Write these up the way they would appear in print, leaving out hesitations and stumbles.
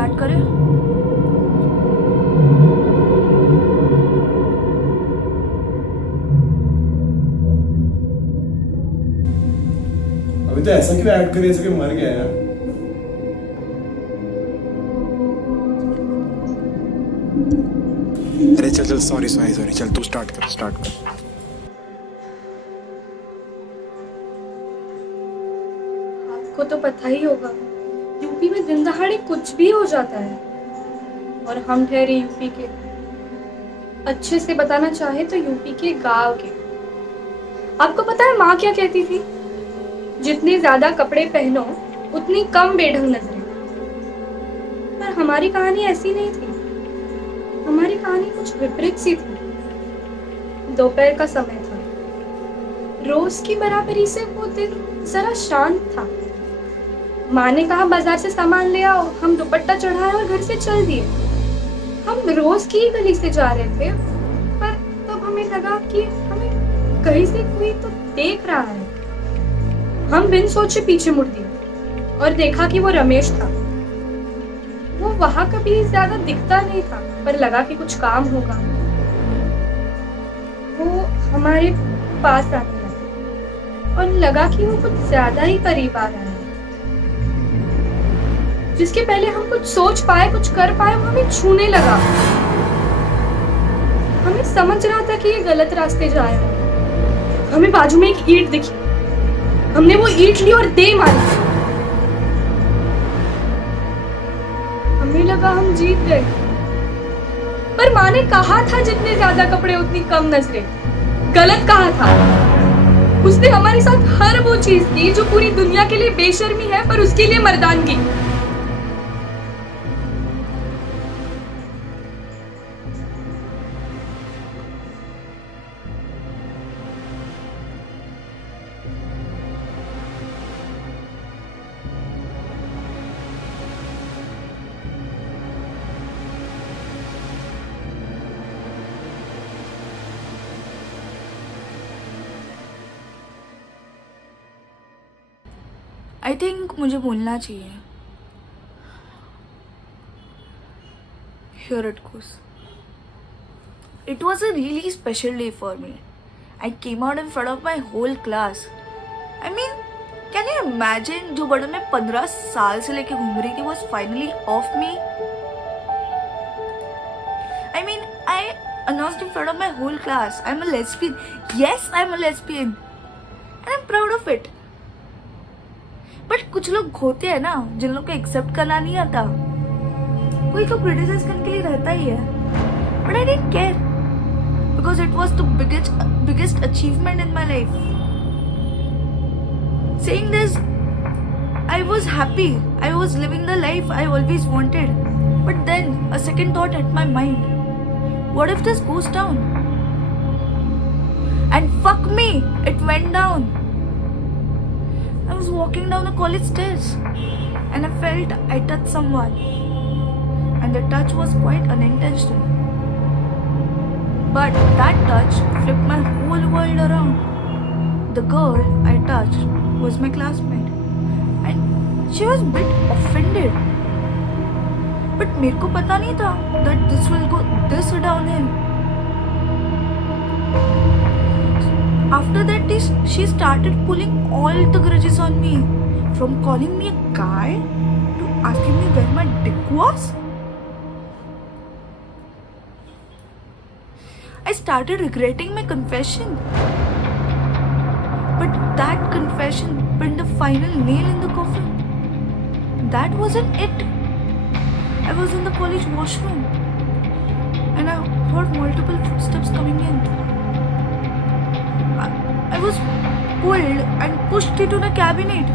Start करें? अभी तो ऐसा क्यों एक्ट करे जैसे कि मर गया है? अरे चल सॉरी चल तू स्टार्ट कर आपको तो पता ही होगा, यूपी में दिन दहाड़े कुछ भी हो जाता है और हम ठहरे यूपी के। अच्छे से बताना चाहे तो यूपी के गांव के। आपको पता है माँ क्या कहती थी? जितने ज्यादा कपड़े पहनो उतनी कम बेढंग नजरें। पर हमारी कहानी ऐसी नहीं थी। हमारी कहानी कुछ विपरीत सी थी। दोपहर का समय था। रोज की बराबरी से वो दिन जरा शांत था। माँ ने कहा बाजार से सामान ले आओ। हम दुपट्टा चढ़ाया और घर से चल दिए। हम रोज की गली से जा रहे थे, पर तब हमें लगा कि हमें कहीं से कोई तो देख रहा है। हम बिन सोचे पीछे मुड़ दिए और देखा कि वो रमेश था। वो वहां कभी ज्यादा दिखता नहीं था, पर लगा कि कुछ काम होगा। वो हमारे पास आने लगा और लगा कि वो कुछ ज्यादा ही करीब आ रहा है। जिसके पहले हम कुछ सोच पाए, कुछ कर पाए, वो हमें छूने लगा। हमें समझ रहा था कि ये गलत रास्ते जा रहा है। हमें बाजू में एक ईंट दिखी। हमने वो ईंट ली और दे मारी। हमें लगा हम जीत गए, पर माँ ने कहा था जितने ज्यादा कपड़े उतनी कम नजरें। गलत कहा था। उसने हमारे साथ हर वो चीज की जो पूरी दुनिया के लिए बेशर्मी है, पर उसके लिए मर्दानगी। आई थिंक मुझे बोलना चाहिए। Here it goes. It was a really special day for me. I came out in front of my whole class. I mean, can you imagine जो बड़ा मैं 15 साल से लेके घूम रही थी was finally off me. I mean, I announced in front of my whole class, I'm a lesbian. Yes, I'm a lesbian. And I'm proud of it. But कुछ लोग होते हैं ना जिन लोग को एक्सेप्ट करना नहीं आता। कोई तो क्रिटिसाइज करने के लिए रहता ही है, but I didn't care because it was the biggest achievement in my life. Saying this, I was happy, I was living the life I always wanted, but then a second thought hit my mind, what if this goes down? And fuck me, it went down. I was walking down the college stairs and I felt I touched someone, and the touch was quite unintentional. But that touch flipped my whole world around. The girl I touched was my classmate and she was a bit offended. But मेरे को पता नहीं था that this will go this downhill. After that, she started pulling all the grudges on me, from calling me a guy to asking me where my dick was. I started regretting my confession, but that confession pinned the final nail in the coffin. That wasn't it. I was in the college washroom and I heard multiple footsteps coming in. I was pulled and pushed into the cabinet.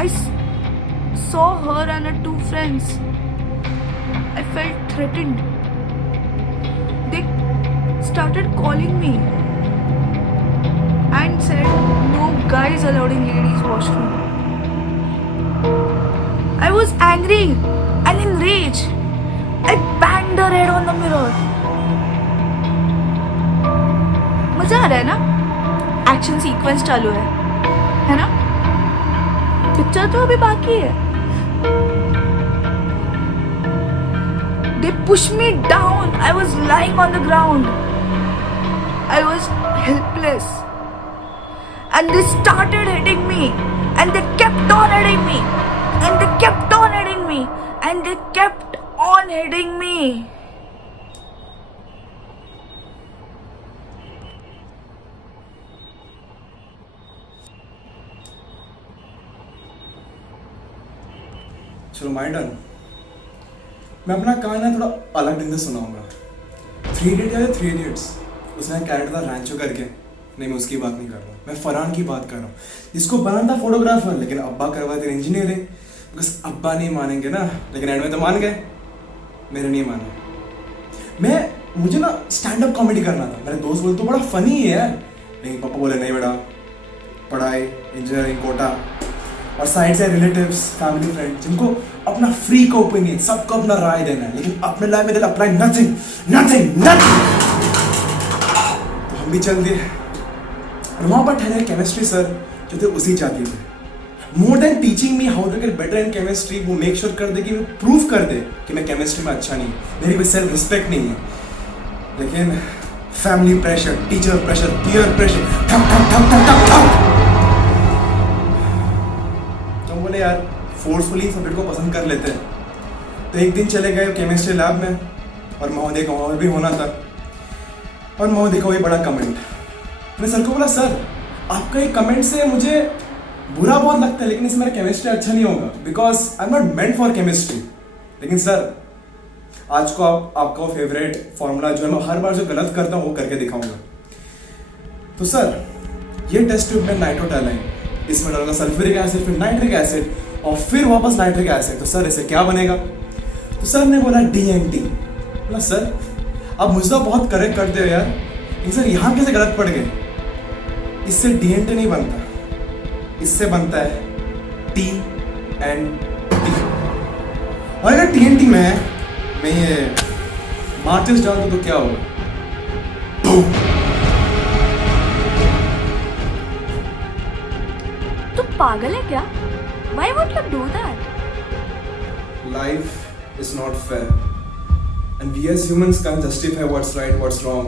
I saw her and her two friends. I felt threatened. They started calling me and said no guys allowed in ladies washroom. I was angry and enraged. I banged her head on the mirror. मजा आ रहा है ना? Action sequence चालू है ना? Picture तो अभी बाकी है। They pushed me down. I was lying on the ground. I was helpless. And they started hitting me. And they kept on hitting me. And they kept on hitting me. And they kept on hitting me. चलो my turn. मैं अपना कहानी ना थोड़ा अलग ढंग से सुनाऊंगा। 3 इडियट या 3 इडियट्स, उसमें एक कैरेक्टर था रैंचो करके। नहीं, मैं उसकी बात नहीं कर रहा हूँ, मैं फरहान की बात कर रहा हूँ, जिसको बनाना था फोटोग्राफर, लेकिन अब्बा करवाते थे इंजीनियरिंग। बस अब्बा नहीं मानेंगे ना, लेकिन एंड में तो मान गए, मेरे नहीं माने। मुझे ना स्टैंड अप कॉमेडी करना था। मेरे दोस्त बोले तो बड़ा फनी है यार, लेकिन पापा बोले नहीं बेटा, पढ़ाई, इंजीनियरिंग, कोटा, और साइड से रिलेटिव्स, फैमिली, फ्रेंड, जिनको अपना फ्री का ओपिनियन, सबको अपना राय देना है, लेकिन अपने लाइफ में अप्लाई नथिंग नथिंग नथिंग। तो हम भी चल दिए और वहां पर ठहरे केमिस्ट्री सर जो थे उसी जाति थे। More than teaching me how to get better in chemistry, वो मेक श्योर कर दे कि वो प्रूव कर दे कि मैं केमिस्ट्री में अच्छा नहीं, मेरी कोई सेल्फ रिस्पेक्ट नहीं है। लेकिन family pressure, teacher pressure, peer pressure, ठक ठक ठक ठक ठक ठक। तो बोले यार फोर्सफुली सब्जेक्ट को पसंद कर लेते हैं। तो एक दिन चले गए केमिस्ट्री लैब में और महोदय का और भी होना था, और महोदय का वही बड़ा कमेंट। मैंने सर को बोला सर आपका एक कमेंट से मुझे बुरा बहुत लगता है, लेकिन इसमें मेरा केमिस्ट्री अच्छा नहीं होगा, because I am not meant for chemistry. लेकिन सर आज को आपका वो फेवरेट फॉर्मूला जो है मैं हर बार जो गलत करता हूँ वो करके दिखाऊंगा। तो सर ये टेस्ट ट्यूब में नाइट्रोटैलाइन, इसमें डालूंगा सल्फ्यूरिक एसिड, फिर नाइट्रिक एसिड और फिर वापस नाइट्रिक एसिड। तो सर इसे क्या बनेगा? तो सर ने बोला DNT। बोला सर आप मुझे तो बहुत करेक्ट करते हो यार, लेकिन सर यहाँ कैसे गलत पड़ गए? इससे DNT नहीं बनता, इससे बनता है TNT। और अगर TNT में मैं ये माचिस डाल दूं तो क्या होगा? तू पागल है क्या? Why would you do that? Life is not fair, and we as humans can't justify what's right, what's wrong.